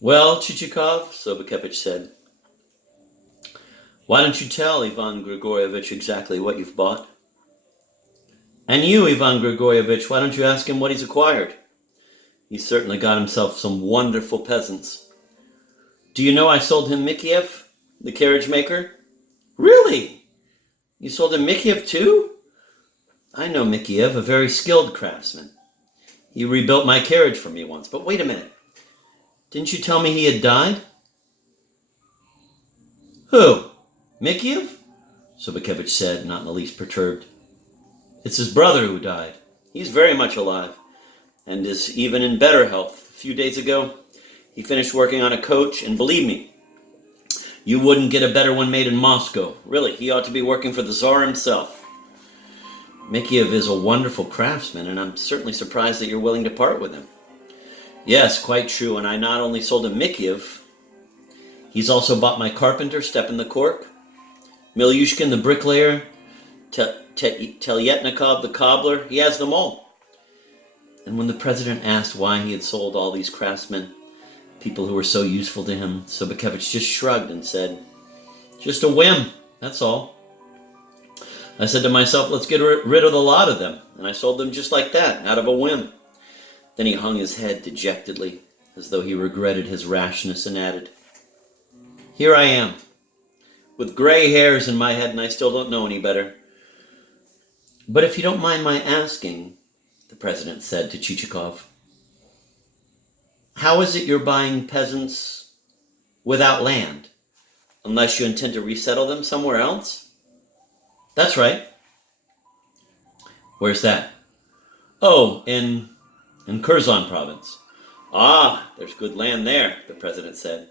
Well, Chichikov, Sobakevich said, why don't you tell Ivan Grigoryevich exactly what you've bought? And you, Ivan Grigoryevich, why don't you ask him what he's acquired? He's certainly got himself some wonderful peasants. Do you know I sold him Mikiev, the carriage maker? Really? You sold him Mikiev too? I know Mikiev, a very skilled craftsman. He rebuilt my carriage for me once. But wait a minute. Didn't you tell me he had died? Who? Mikiev? Sobakevich said, not in the least perturbed. It's his brother who died. He's very much alive, and is even in better health. A few days ago, he finished working on a coach, and believe me, you wouldn't get a better one made in Moscow. Really, he ought to be working for the Tsar himself. Mikiev is a wonderful craftsman, and I'm certainly surprised that you're willing to part with him. Yes, quite true, and I not only sold him Mikiev, he's also bought my carpenter, Stepan the Cork, Milyushkin the bricklayer, Telyetnikov the cobbler. He has them all. And when the president asked why he had sold all these craftsmen, people who were so useful to him, Sobakevich just shrugged and said, just a whim, that's all. I said to myself, let's get rid of the lot of them, and I sold them just like that, out of a whim. Then he hung his head dejectedly, as though he regretted his rashness, and added, here I am, with gray hairs in my head, and I still don't know any better. But if you don't mind my asking, the president said to Chichikov, how is it you're buying peasants without land, unless you intend to resettle them somewhere else? That's right. Where's that? Oh, in Kherson province. Ah, there's good land there, the president said,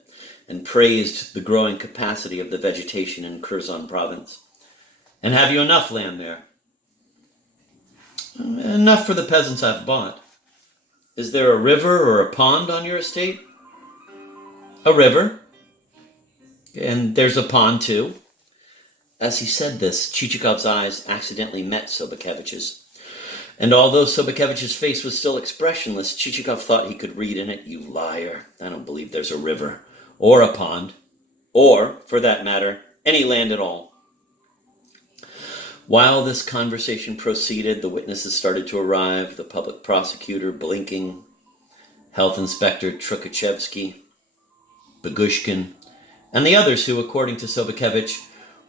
and praised the growing capacity of the vegetation in Kherson province. And have you enough land there? Enough for the peasants I've bought. Is there a river or a pond on your estate? A river. And there's a pond too. As he said this, Chichikov's eyes accidentally met Sobakevich's. And although Sobakevich's face was still expressionless, Chichikov thought he could read in it, you liar, I don't believe there's a river, or a pond, or, for that matter, any land at all. While this conversation proceeded, the witnesses started to arrive, the public prosecutor blinking, Health Inspector Trukachevsky, Bagushkin, and the others who, according to Sobakevich,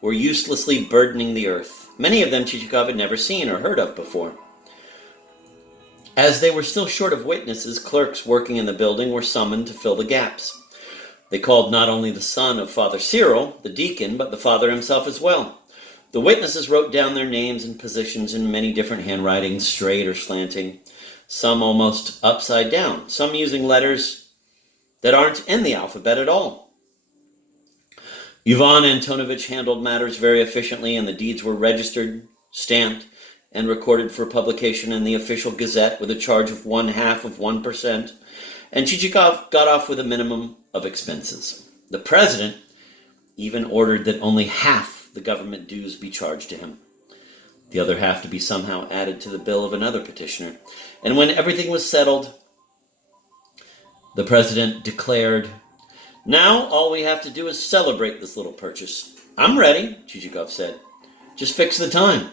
were uselessly burdening the earth. Many of them Chichikov had never seen or heard of before. As they were still short of witnesses, clerks working in the building were summoned to fill the gaps. They called not only the son of Father Cyril, the deacon, but the father himself as well. The witnesses wrote down their names and positions in many different handwritings, straight or slanting, some almost upside down, some using letters that aren't in the alphabet at all. Ivan Antonovich handled matters very efficiently, and the deeds were registered, stamped, and recorded for publication in the official gazette with a charge of 0.5%, and Chichikov got off with a minimum of expenses. The president even ordered that only half the government dues be charged to him, the other half to be somehow added to the bill of another petitioner. And when everything was settled, the president declared, now all we have to do is celebrate this little purchase. I'm ready, Chichikov said. Just fix the time.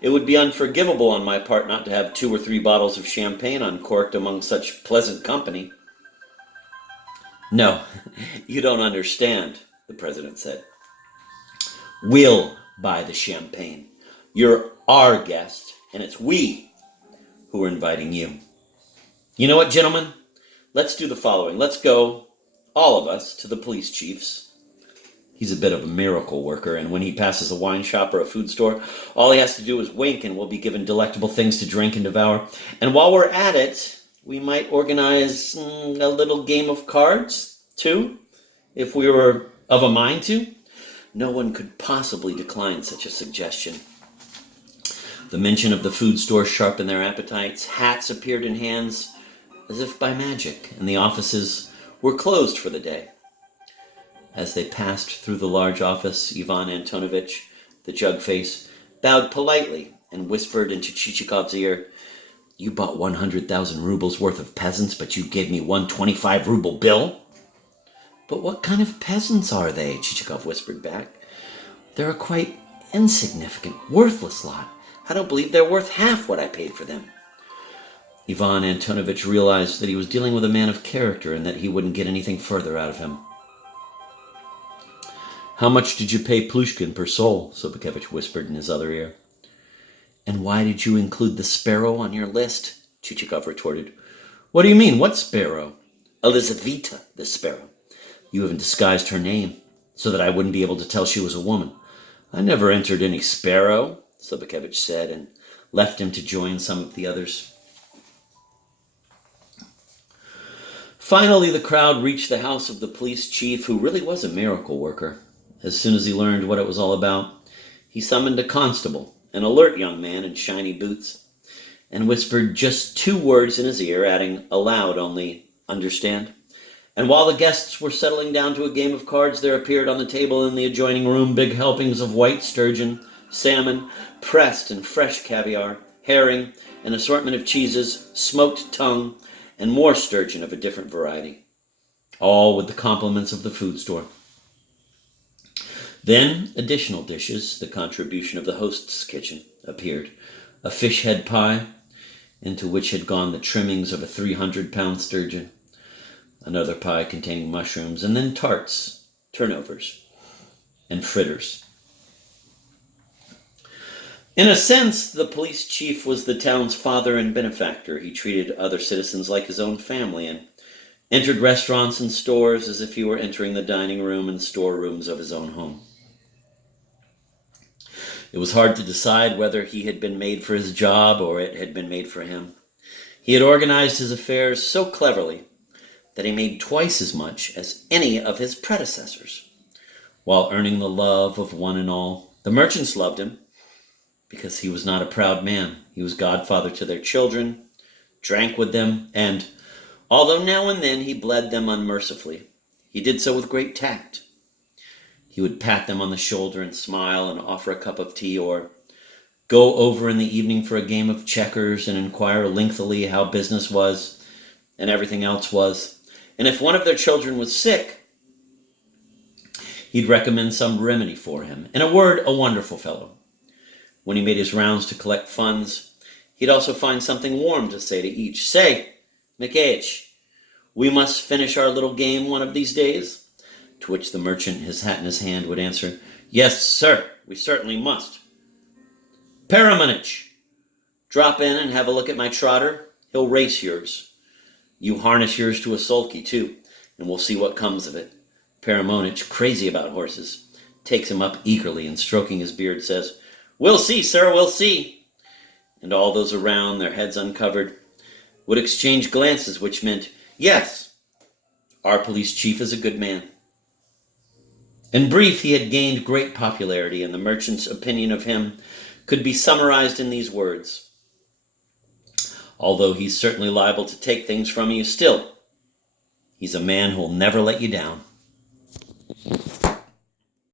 It would be unforgivable on my part not to have 2 or 3 bottles of champagne uncorked among such pleasant company. No, you don't understand, the president said. We'll buy the champagne. You're our guest, and it's we who are inviting you. You know what, gentlemen? Let's do the following. Let's go, all of us, to the police chief's. He's a bit of a miracle worker, and when he passes a wine shop or a food store, all he has to do is wink and we'll be given delectable things to drink and devour. And while we're at it, we might organize a little game of cards, too, if we were of a mind to. No one could possibly decline such a suggestion. The mention of the food store sharpened their appetites. Hats appeared in hands as if by magic, and the offices were closed for the day. As they passed through the large office, Ivan Antonovich, the jug-face, bowed politely and whispered into Chichikov's ear, you bought 100,000 rubles worth of peasants, but you gave me one 25-ruble bill? But what kind of peasants are they? Chichikov whispered back. They're a quite insignificant, worthless lot. I don't believe they're worth half what I paid for them. Ivan Antonovich realized that he was dealing with a man of character and that he wouldn't get anything further out of him. How much did you pay Plushkin per soul? Sobakevich whispered in his other ear. And why did you include the sparrow on your list? Chichikov retorted. What do you mean? What sparrow? Elizaveta, the sparrow. You even disguised her name, so that I wouldn't be able to tell she was a woman. I never entered any sparrow, Sobakevich said, and left him to join some of the others. Finally, the crowd reached the house of the police chief, who really was a miracle worker. As soon as he learned what it was all about, he summoned a constable, an alert young man in shiny boots, and whispered just 2 words in his ear, adding aloud only, "Understand?" And while the guests were settling down to a game of cards, there appeared on the table in the adjoining room big helpings of white sturgeon, salmon, pressed and fresh caviar, herring, an assortment of cheeses, smoked tongue, and more sturgeon of a different variety, all with the compliments of the food store. Then additional dishes, the contribution of the host's kitchen, appeared. A fish head pie, into which had gone the trimmings of a 300-pound sturgeon, another pie containing mushrooms, and then tarts, turnovers, and fritters. In a sense, the police chief was the town's father and benefactor. He treated other citizens like his own family and entered restaurants and stores as if he were entering the dining room and storerooms of his own home. It was hard to decide whether he had been made for his job or it had been made for him. He had organized his affairs so cleverly that he made twice as much as any of his predecessors, while earning the love of one and all. The merchants loved him because he was not a proud man. He was godfather to their children, drank with them, and, although now and then he bled them unmercifully, he did so with great tact. He would pat them on the shoulder and smile and offer a cup of tea, or go over in the evening for a game of checkers and inquire lengthily how business was and everything else was. And if one of their children was sick, he'd recommend some remedy for him. In a word, a wonderful fellow. When he made his rounds to collect funds, he'd also find something warm to say to each. Say, Mikhaich, we must finish our little game one of these days. To which the merchant, his hat in his hand, would answer, Yes, sir, we certainly must. Paramonich, drop in and have a look at my trotter. He'll race yours. You harness yours to a sulky, too, and we'll see what comes of it. Paramonich, crazy about horses, takes him up eagerly and, stroking his beard, says, We'll see, sir, we'll see. And all those around, their heads uncovered, would exchange glances which meant, Yes, our police chief is a good man. In brief, he had gained great popularity, and the merchant's opinion of him could be summarized in these words. Although he's certainly liable to take things from you, still, he's a man who'll never let you down.